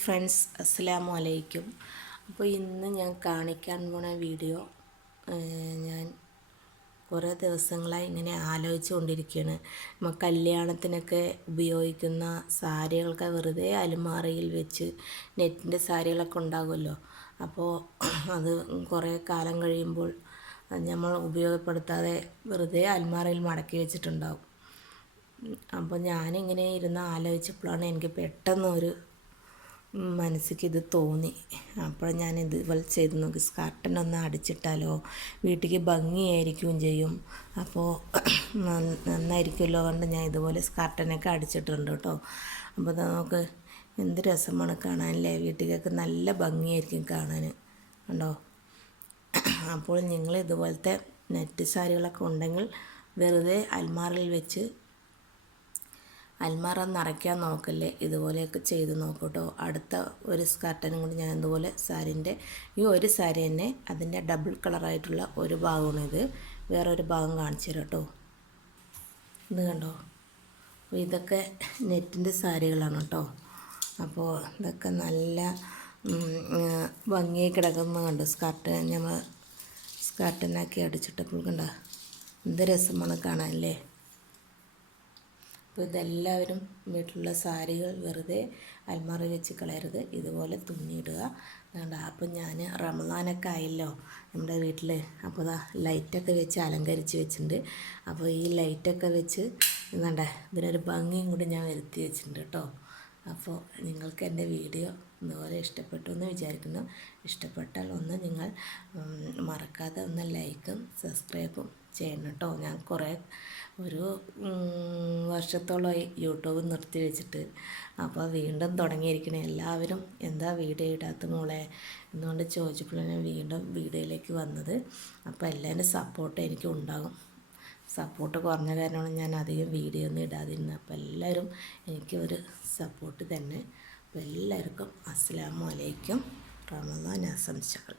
Friends, അസ്സലാമു അലൈക്കും. അപ്പോൾ ഇന്ന് ഞാൻ കാണിക്കാൻ പോണ വീഡിയോ ഞാൻ കുറേ ദിവസങ്ങളായി ഇങ്ങനെ ആലോചിച്ചു കൊണ്ടിരിക്കുകയാണ്. നമ്മൾ കല്യാണത്തിനൊക്കെ ഉപയോഗിക്കുന്ന സാരികളൊക്കെ വെറുതെ അലമാരയിൽ വെച്ച്, നെറ്റിൻ്റെ സാരികളൊക്കെ ഉണ്ടാകുമല്ലോ, അപ്പോൾ അത് കുറേ കാലം കഴിയുമ്പോൾ നമ്മൾ ഉപയോഗപ്പെടുത്താതെ വെറുതെ അലമാരയിൽ മടക്കി വെച്ചിട്ടുണ്ടാകും. അപ്പോൾ ഞാനിങ്ങനെ ഇരുന്ന് ആലോചിച്ചപ്പോഴാണ് എനിക്ക് പെട്ടെന്ന് ഒരു മനസ്സിലേക്ക് ഇത് തോന്നി. അപ്പോൾ ഞാൻ ഇതുപോലെ ചെയ്ത് നോക്കി, സ്കർട്ടനൊന്ന് അടിച്ചിട്ടാലോ, വീട്ടിലേക്ക് ഭംഗിയായിരിക്കുകയും ചെയ്യും, അപ്പോൾ നന്നായിരിക്കുമല്ലോ കൊണ്ട് ഞാൻ ഇതുപോലെ സ്കർട്ടനൊക്കെ അടിച്ചിട്ടുണ്ട് കേട്ടോ. അപ്പോൾ നമുക്ക് എന്ത് രസമാണ് കാണാനല്ലേ, വീട്ടിലേക്ക് നല്ല ഭംഗിയായിരിക്കും കാണാൻ, കണ്ടോ. അപ്പോൾ നിങ്ങൾ ഇതുപോലത്തെ നെറ്റ് സാരികളൊക്കെ ഉണ്ടെങ്കിൽ വെറുതെ അൽമാറയിൽ വെച്ച് അൽമാറ നിറയ്ക്കാൻ നോക്കല്ലേ, ഇതുപോലെയൊക്കെ ചെയ്ത് നോക്കൂട്ടോ. അടുത്ത ഒരു സ്കർട്ടനും കൂടി ഞാൻ ഇതുപോലെ സാരീൻ്റെ ഈ ഒരു സാരി തന്നെ അതിൻ്റെ ഡബിൾ കളറായിട്ടുള്ള ഒരു ഭാഗമാണിത്. വേറൊരു ഭാഗം കാണിച്ചു തരാം കേട്ടോ. ഇത് കണ്ടോ, ഇതൊക്കെ നെറ്റിൻ്റെ സാരികളാണ് കേട്ടോ. അപ്പോൾ ഇതൊക്കെ നല്ല ഭംഗിയായി കിടക്കുന്ന കണ്ടോ. നമ്മൾ സ്കർട്ടനാക്കി അടിച്ചിട്ടപ്പോൾ കണ്ടോ, എന്ത് രസമാണ് കാണാനല്ലേ. അപ്പോൾ ഇതെല്ലാവരും വീട്ടിലുള്ള സാരികൾ വെറുതെ അൽമാറയിൽ വെച്ച് കളയരുത്, ഇതുപോലെ തുന്നിയിടുക. അതുകൊണ്ട് അപ്പോൾ ഞാൻ റമദാനൊക്കെ ആയല്ലോ നമ്മുടെ വീട്ടിൽ, അപ്പോൾ ലൈറ്റൊക്കെ വെച്ച് അലങ്കരിച്ച് വെച്ചിട്ടുണ്ട്. അപ്പോൾ ഈ ലൈറ്റൊക്കെ വെച്ച് എന്താ ഇതിനൊരു ഭംഗിയും കൂടി ഞാൻ വരുത്തി വെച്ചിട്ടുണ്ട് കേട്ടോ. അപ്പോൾ നിങ്ങൾക്ക് എൻ്റെ വീഡിയോ ഇതുപോലെ ഇഷ്ടപ്പെട്ടു എന്ന് വിചാരിക്കുന്നു. ഇഷ്ടപ്പെട്ടാൽ ഒന്ന് നിങ്ങൾ മറക്കാതെ ഒന്ന് ലൈക്കും സബ്സ്ക്രൈബും ചെയ്യണം കേട്ടോ. ഞാൻ ഒരു വർഷത്തോളമായി യൂട്യൂബ് നിർത്തി വെച്ചിട്ട്, അപ്പോൾ വീണ്ടും തുടങ്ങിയിരിക്കണേ. എല്ലാവരും എന്താ വീഡിയോ ഇടാത്ത മോളെ എന്നുകൊണ്ട് ചോദിച്ചപ്പോഴാണ് ഞാൻ വീണ്ടും വീഡിയോയിലേക്ക് വന്നത്. അപ്പോൾ എല്ലാവരും സപ്പോർട്ട് എനിക്ക് ഉണ്ടാകും. സപ്പോർട്ട് കുറഞ്ഞ കാരണമാണ് ഞാൻ അധികം വീഡിയോ ഒന്നും ഇടാതിരുന്നത്. അപ്പോൾ എല്ലാവരും എനിക്ക് ഒരു സപ്പോർട്ട് തന്നെ. അപ്പോൾ എല്ലാവർക്കും അസ്സലാമു അലൈക്കും, റമദാൻ ആശംസകൾ.